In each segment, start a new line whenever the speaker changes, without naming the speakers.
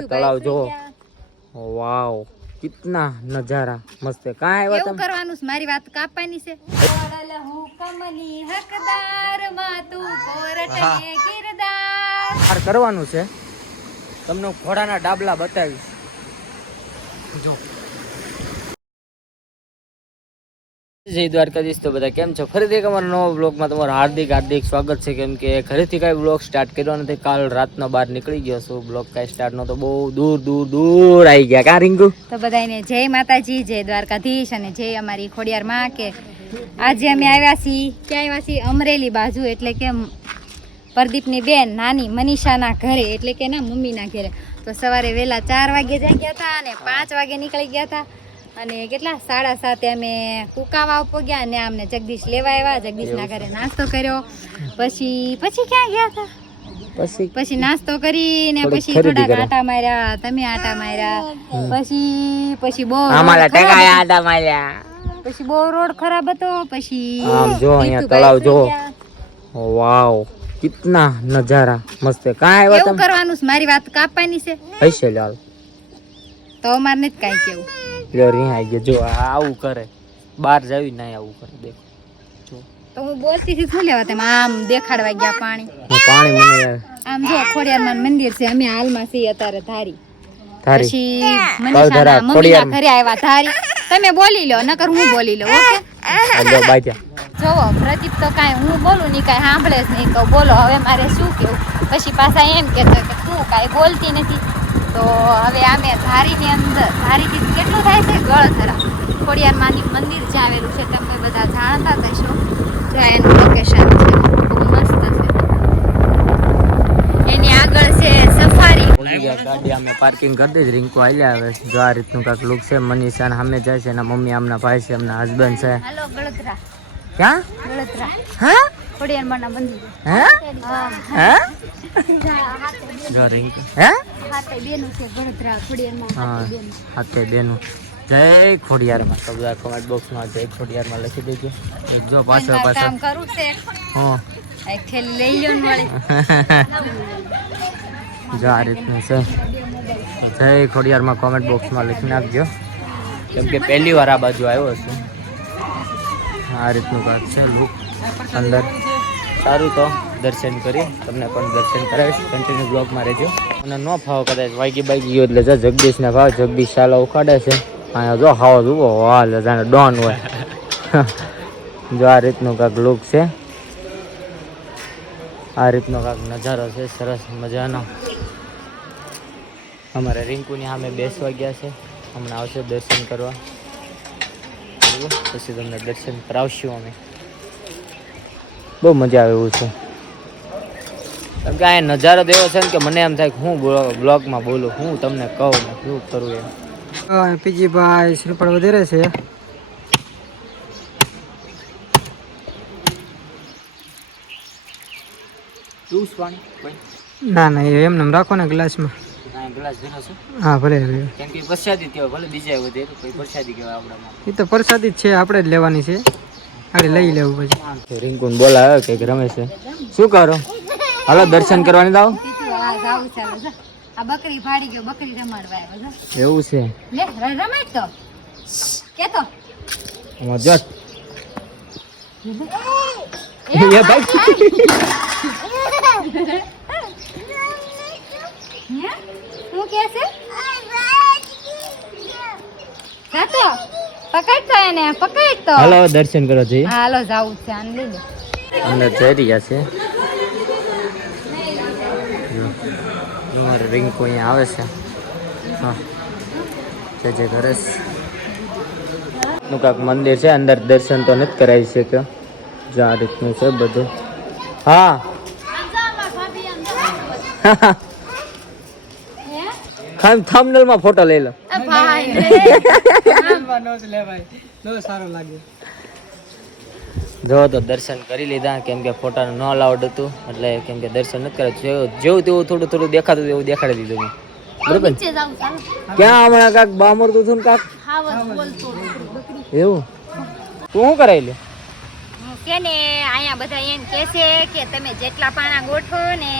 તળાવ જો. વાવ. કિતના નજારા. મસ્ત. કાંઈ આવ્યા
એવું કરવાનું છે? મારી વાત કાપવાની છે? વડલ હુકમની હકદારમાં તું કોરટને કિરદાર
કરવાનું છે? તમને ઘોડાના ડાબલા બતાવીશ. જો. જય દ્વારકાધીશ. તો બધા કેમ છો? ફરીથી એક અમારા નવા બ્લોગમાં તમારું હાર્દિક હાર્દિક સ્વાગત છે. કેમ કે ઘરેથી કાંઈ બ્લોગ સ્ટાર્ટ કર્યો નથી. કાલ રાતનો બહાર નીકળી ગયો છું. બ્લોગ કાંઈ સ્ટાર્ટ નહોતો. બહુ દૂર દૂર દૂર આવી ગયા. કા રીંગુ?
તો બધાને જય માતાજી, જય દ્વારકાધીશ અને જય અમારી ખોડિયાર માં કે આજે અમે આવ્યા છીએ. ક્યાં આવ્યા છીએ? અમરેલી બાજુ. એટલે કે પ્રદીપની બેન, નાની, મનીષાના ઘરે. એટલે કે ના મમ્મીના ઘરે. તો સવારે વહેલા ચાર વાગે જઈ ગયા હતા અને પાંચ વાગે નીકળી ગયા હતા. અને કેટલા? સાડા સાતે અમે કુકાવા પહોંચ્યા અને અમને જગદીશ લેવા આવ્યા. જગદીશના ઘરે નાસ્તો કર્યો. પછી પછી ક્યાં ગયા હતા?
પછી?
પછી નાસ્તો કરીને પછી થોડાક આટા માર્યા તમે આટા માર્યા. પછી પછી બહુ
અમારા ટકાયા આટા માર્યા.
પછી બહુ રોડ ખરાબ હતો. પછી
આમ જો અહીંયા તળાવ જો. વાવ કિતના નજારા. મસ્ત.
કાંઈ
વાત
કરવાનું છે? મારી વાત કાપવાની છે?
હશે લાલ.
તો અમારે નથી કાંઈ કેવું.
લ્યો રી આવી ગયા. જો આવું કરે. બહાર જાવી ના આવું કરે. દેખો. જો.
તો હું બોલતી થી શું લેવા તમે? આમ દેખાડવા ગયા પાણી.
પાણી મને
આમ જો ખોડિયારમાં મંદિર છે. અમે હાલમાં છીએ અત્યારે ધારી. પછી મનીષાના મમ્મીના. ઘરે આવ્યા ધારી. તમે બોલી લો નકર હું બોલી લઉં ઓકે? જોવો પ્રદીપ તો કાંઈ હું બોલું નહીં કાંઈ સાંભળે જ નહીં. તો બોલો હવે મારે શું કેવું? પછી પાછા એમ કહેતો કે તું કાંઈ બોલતી નથી. તો હવે અમે ધારીની અંદર ધારીથી કેટલું થાય છે? ગળધરા. ખોડિયાર માની મંદિર જે આવેલું છે તમે બધા જાણતા જ હશો. જ્યાં એનું લોકેશન છે બહુ મસ્ત છે. એની આગળ છે સફારી.
ગાડી અમે પાર્કિંગ કરી દીધી રિંકુ આવ્યા હવે જો આ રીતનું કાંક લુક છે મનીષા સામે જાય છે એના મમ્મી આમના ભાઈ છે એમના હસબન્ડ છે.
હાલો ગળધરા.
ક્યાં?
ગળધરા.
હા?
ખોડિયાર માના મંદિર
હે?
હા?
હે.
હાથે
જો રિંકુ હે
બેનું. છે
હાથે જય ખોડિયારમાં. તો બધા કમેન્ટ બોક્સમાં જય ખોડિયારમાં લખી દેજો. જો પાછળ
કામ કરું છે.
હા.
એક થેલી લઈ લ્યો ને
જો આ રીતનું છે. જય ખોડિયારમાં કોમેન્ટ બોક્સમાં લખી નાખજો. કેમ કે પહેલી વાર આ બાજુ આવ્યો છું. આ રીતનું કાંક છે લુક અંદર. સારું તો, દર્શન કરી, તમને પણ દર્શન કરાવીશ. કન્ટિન્યુ બ્લોગમાં રહેજો. અને ન ફાવ કદાચ, વાગી બાગી ગયો એટલે જગદીશને ભાવ જગદીશ શાલા ઉખાડે છે. અહીંયા જો, હાવ જુઓ હાલ જાણે ડોન હોય. જો આ રીતનું કાંક લુક છે. આ રીતનો કાંક નજારો છે, સરસ મજાનો. અમારે રિંકુની સામે બેસવા ગયા છે. હમણાં આવશે દર્શન કરવા. પછી તમને દર્શન કરાવશું અમે. બહુ મજા આવે એવું છે. કેમ કે અહીંયા નજારો તો એવો છે ને કે મને એમ થાય કે હું બ્લોગમાં બોલું હું તમને કહું શું કરું એમ.
પીજીભાઈ શ્રીફળ વધારે છે.
જ્યુસ પાણી
ના ના એ એમને એમ રાખો ને ગ્લાસમાં.
ગ્લાસ ભીનો છે.
હા ભલે ભલે.
કેમ કે પ્રસાદી કહેવાય ભલે બીજા વધે તો કોઈ પ્રસાદી કહેવાય આપણામાં.
એ તો પ્રસાદી જ છે આપણે જ લેવાની છે. આપણે લઈ લેવું પછી.
રિંકુન બોલાવે કે રમે છે? શું કરો? હાલો દર્શન કરવાની દાવ
આ જાવું છે હવે જો. આ બકરી ફાડી ગયો બકરી રમાડવા આવ્યો
એવું છે.
લે રમાય તો કેતો
આમાં જટ
એ
એ ભાઈ.
હું કે છે? એને
હાલો દર્શન કરો જઈએ
હાલો જાવું છે આને લઈ લે.
અંદર જઈ રહ્યા છે. રિંગ કોઈ રિંકુ અહીંયા આવે છે. હા. જે જય ગણેશનું કાંક મંદિર છે અંદર દર્શન તો નથી કરાવી શકે જો આ રીતનું છે બધું. હા. ખાલી થમનલમાં ફોટો લઈ લો. જો તો દર્શન કરી લીધા કેમ કે ફોટાનું ન અલાઉડ હતું એટલે કેમ કે દર્શન નથી કરે જેવું તેવું થોડું થોડું દેખાતું એવું દેખાડી દીધું મેં. બરોબર ક્યાં હમણાં કાક બામર તું ને કાક? એવું? તું શું કરાવી લે
કે ને અહીંયા બધા એમ કે છે કે તમે જેટલા પાણા ગોઠવો ને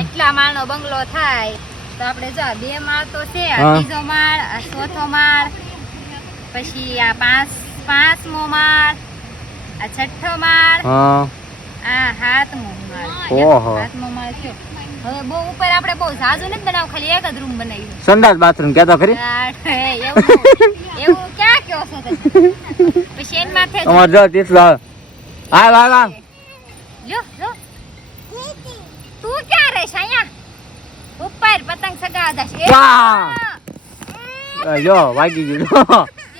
એટલા માળનો બંગલો થાય. તો આપણે જો બે માળ તો છે ત્રીજો માળ આ ચોથો માળ પછી આ પાંચ પાંચમો માળ આ છઠ્ઠો માળ
હા.
આ સાતમો માળ.
ઓહો.
માળ છે. હવે બહુ ઉપર આપણે બહુ ઝાઝુ નથી બનાવ ખાલી એક જ રૂમ બનાવ્યું.
સંડાસ બાથરૂમ કહેતો ખરી?
એવું એવું ક્યાં કયો છો તમે? પછી એની માથે
તમારે જો તીસલો
લ્યો લ્યો તું ક્યાં રહેશ અહીંયા ઉપર પતંગ સગાવતા છે
વાહ! જો વાગી ગયું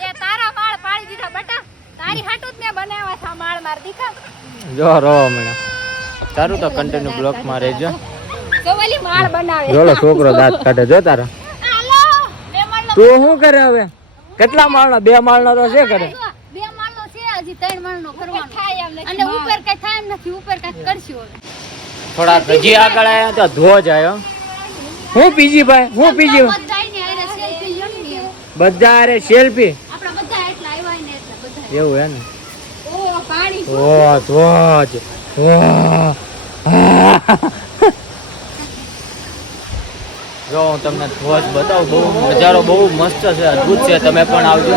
એ તારા માળ પાડી દીધા બટા. તારી હાટુ જ મે બનાવ્યા છે માળ માર દીકા
જો રો મેણા તારું તો કન્ટિન્યુ બ્લોકમાં રહેજો.
તો વાલી માળ બનાવે
જોલો છોકરો દાંત કાઢે જો તારા.
હાલો બે માળનો
તું શું કરે હવે? કેટલા માળનો? બે માળનો તો છે કરે
બે માળનો છે હજી ત્રણ માળનો કરવાનો. થાય એમ નથી અને ઉપર કઈ થાય એમ નથી ઉપર કઈ કરશું હવે.
થોડા હજી આગળ આવ્યા તો ધોજ આવ્યો હું પીજી ભાઈ? હું પીજી. બધા અરે સેલ્ફી એવું હે ને
ઓ
ઓ જો હું તમને ધ્વજ બતાવું બહુ નજારો બહુ મસ્ત છે અદ્ભુત છે તમે પણ આવજો.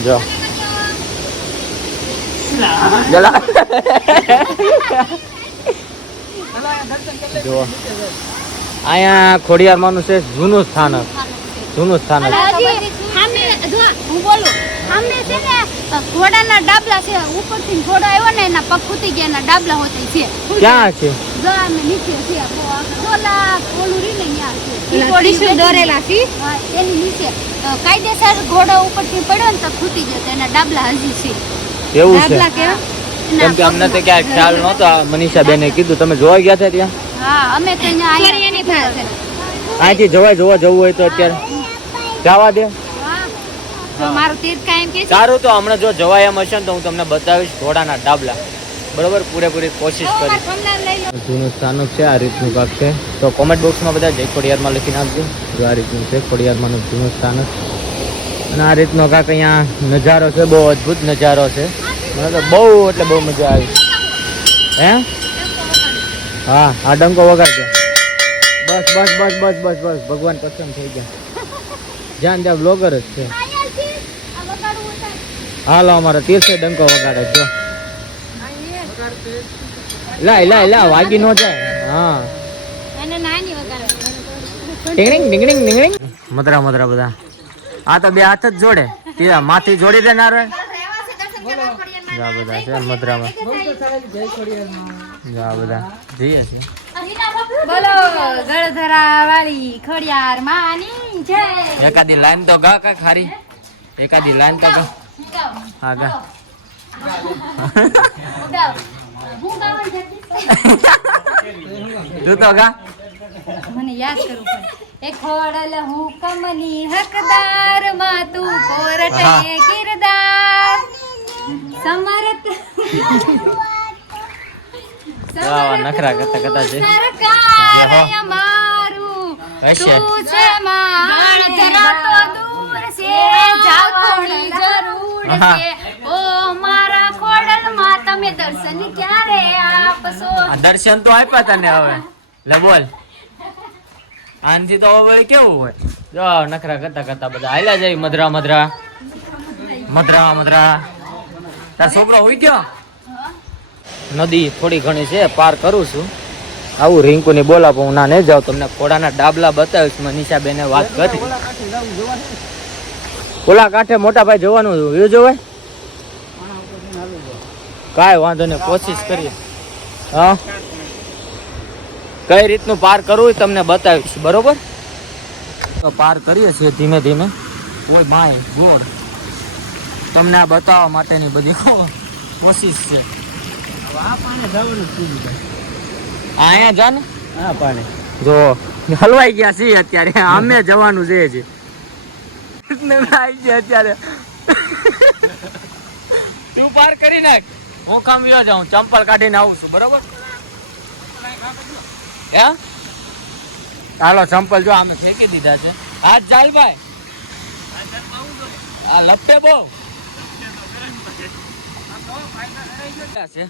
જો.
જલા. જો અહીંયા ખોડિયારમાંનું છે જૂનું સ્થાનક. જૂનું સ્થાનક.
હજી સામે જો હું બોલું. સામે છે ને ઘોડાના ડાબલા છે. ઉપરથી ઘોડો આવ્યો ને એના પગ ખૂટી ગયા એના ડાબલા હોતે છે.
ક્યાં છે?
જો નીચે છે. ડોલા ઓલું રીને ન્યા છે. ઈ દોરેલા છે. એની નીચે. અ, કાયદેસર ઘોડો ઉપરથી પડ્યો ને તો ફૂટી ગયો એના ડાબલા હજી છે.
એવું છે.
ડાબલા કેવા?
કેમ કે અમને તો ક્યાંય ખ્યાલ નહોતો મનીષા બેને કીધું. તમે જોવા ગયા હતા ત્યાં?
હા અમે તો અહીંયા એની પાસે
અહીંથી જવાય જોવા જવું હોય તો અત્યારે. જવા દે.
છે?
સારું તો હમણાં જો જવાય એમ હશે ને તો હું તમને બતાવીશ ઘોડાના ડાબલા. બરોબર? પૂરેપૂરી કોશિશ કરીશ. જૂનું સ્થાનક છે આ રીતનું કાંક છે. તો કોમેન્ટ બોક્સમાં બધા જય ખોડિયારમાં લખી નાખજો. જો આ રીતનું છે ખોડિયારમાંનું જૂનું સ્થાનક. અને આ રીતનો કાંક અહીંયા નજારો છે બહુ અદ્ભુત નજારો છે. મને તો બહુ એટલે બહુ મજા આવી. હે? હા, આ ડંકો વગાડજો. બસ બસ બસ બસ બસ બસ. ભગવાન કસમ થઈ ગયા. જ્યાં ત્યાં બ્લોગર જ છે. હાલો, અમારો તીર્થે ડંકો વગાડે જો. લાય લાય લા વાગી નો જાય. હા. ટીંગડીંગ ટીંગડીંગ ટીંગડીંગ મદરા મદરા બધા. આ તો બે હાથ જ જોડે. તે માથી જોડી દે ના જા બધા છે મદરામાં જા બધા જઈએ છે
બોલો ગળધરા વાળી ખડિયાર માની જય.
એકાદી લાઈન તો ગા કા ખારી એકાદી લાઈન તો ગા. હા ગા.
હું
તું તો ગા.
મને યાદ કરવું પડે. એ ખોડલ હુકમની હકદારમાં તું કોરટે સમરત
આવા નખરા કરતા કરતા છે
સરકાર
જહો. હશે.
છે માન તો દૂર છે. જાવાની જરૂર છે. ઓ મારા ખોડલ માં તમે દર્શન ક્યારે આપશો?
દર્શન તો આપ્યા તને હવે. લે બોલ. આનથી તો હવે કેવું હોય? જો નખરા કરતા કરતા બધા હાલ્યા જાય મધરા મધરા. મધરા મધરા. તાર છોકરો હોય ગયો નદી થોડી ઘણી છે પાર કરું છું. આવું રિંકુ ની બોલા પણ હું ના નહીં જાઉં તમને ઘોડાના ડાબલા બતાવીશ મેં નિશાબેને વાત કરી. ઓલા કાંઠે મોટા ભાઈ જવાનું વ્યૂ જોવાય? કાંઈ વાંધો નહીં કોશિશ કરીએ. હા? કઈ રીતનું પાર કરવું એ તમને બતાવીશ બરોબર? તો પાર કરીએ છીએ ધીમે ધીમે. કોઈ માય ગોળ તમને આ બતાવવા માટેની બધી કોશિશ છે. અહીંયા જા ને હા પાણી. જો હલવાઈ ગયા છીએ અત્યારે. અમે જવાનું છે જ આવી ગયા અત્યારે. તું પાર કરી નાખ. હું કામ જાઉં. ચંપલ કાઢીને આવું છું બરોબર? હે? હાલો ચંપલ જો અમે ફેંકી દીધા છે. હાથ ચાલ ભાઈ. આ લપે બહુ. છે.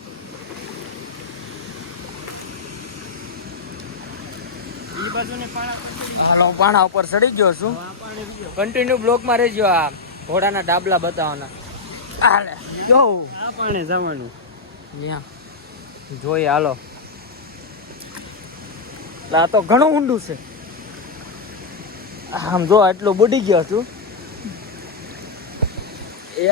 હાલો પાણા ઉપર ચડી ગયો છું. કન્ટિન્યુ બ્લોકમાં રહેજો આ ઘોડાના ડાબલા બતાવવાના. હાલે જો.
આ પાણે જવાનું.
જોઈએ હાલો. આ તો ઘણું ઊંડું છે. આમ જો એટલું બુડી ગયો છું. એ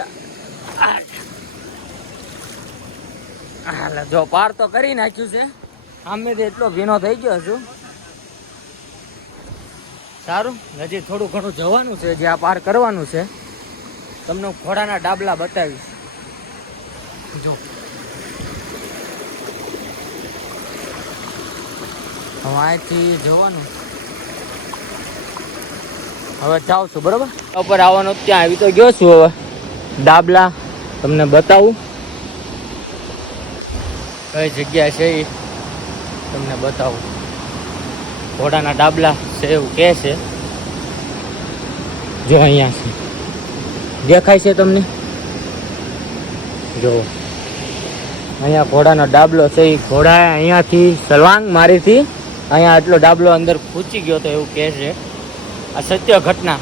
હાલે જો પાર તો કરી નાખ્યું છે. સામેથી એટલો ભીનો થઈ ગયો છું. સારું, હજી થોડું ઘણું જવાનું છે જે આ પાર કરવાનું છે. તમને હું ઘોડાના ડાબલા બતાવીશ. જો. હવે અહીંથી જવાનું. હવે જાઉં છું, બરોબર? ઉપર આવવાનું, ત્યાં આવી તો ગયો છું હવે. ડાબલા તમને બતાવું. કઈ જગ્યા છે એ તમને બતાવું. ઘોડાના ડાબલા છે એવું કહે છે. જો અહીંયા છે. દેખાય છે તમને? જો. અહીંયા ઘોડાનો ડાબલો છે એ ઘોડા અહીંયાથી સલવાંગ મારીથી અહીંયા આટલો ડાબલો અંદર ખૂચી ગયો તો એવું કહે છે. આ સત્ય ઘટના.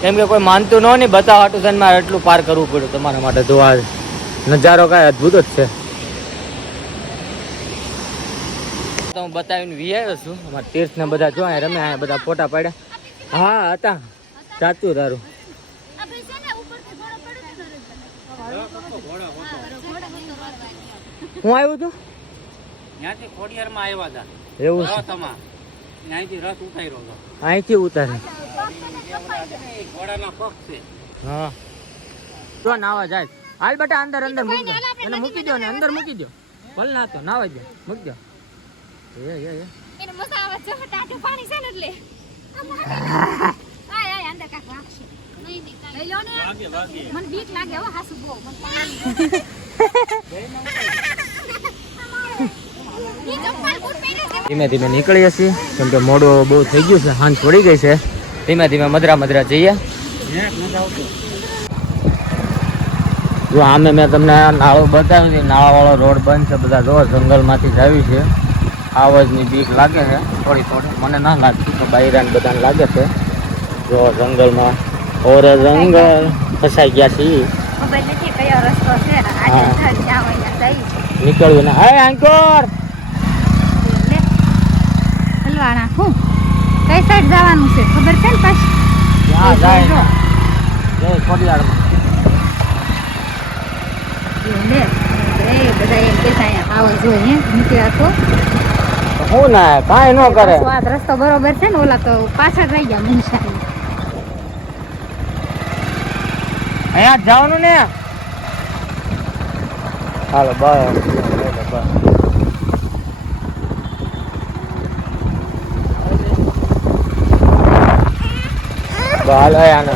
કેમ કે કોઈ માનતું ન હોય ને બતાવવા હાટું થઈને મારે એટલું પાર કરવું પડ્યું. તમારા માટે જોવા નજારો કાંઈ અદ્ભુત જ છે. તો હું બતાવીને વી આવ્યો છું. અમારા તીર્થ ને બધા જો અહીંયા રમે અહીંયા બધા ફોટા પાડ્યા. હા હતા. સાચું તારું. હું આવ્યું છું
ત્યાંથી ખોડિયારમાં આવ્યા હતા.
એવું છે.
રથમાં ઉતાર્યો હતો.
અહીંથી ઉતારે.
ઘોડાના પગ છે.
હા. તો નાવા જાય. હાલ બેટા અંદર અંદર મૂકી દો એને મૂકી દો ને અંદર મૂકી દો ભલ ના તો નાવા દો મૂકી દો એ એ એ
એને મજા આવે છે ટાટું પાણી છે ને એટલે. આય આય અંદર કાક વાગશે. નહીં નહીં લઈ લો ને. મને બીક લાગે હો હાસુ બહુ. મને પાણી ઈ ચપ્પલ બૂટ પહેરે છે
ધીમે ધીમે નીકળીએ છીએ. કેમ કે મોડું બહુ થઈ ગયું છે હાંજ પડી ગઈ છે. ધીમે ધીમે મધરા મધરા જઈએ. જો આમે મેં તમને નાળો બતાવ્યું નાળાવાળો રોડ બંધ છે બધા જો જંગલમાંથી જ આવ્યું છે. આવાજની બીક લાગે છે થોડી થોડી. મને ના લાગતી તો બાયરાને બધાને લાગે છે. જો જંગલમાં ઓરે જંગલ ફસાઈ ગયા છીએ.
છે.
નીકળ્યું ને. હાય આંકોર!
હલવાણા હું? કઈ સાઈડ જવાનું છે? ખબર છે ને પાછી?
ક્યાં જાય જય ખોડિયારમાં.
લે. બધા એમ કે અહીંયા આવો જોઈએ. નીકળ્યા તો.
શું ના કાંઈ ન કરે.
રસ્તો બરોબર છે ને ઓલા તો પાછળ રહી ગયા મનસા
અહીંયા જવાનું ને? હાલો બસ. બસ. હાલો આને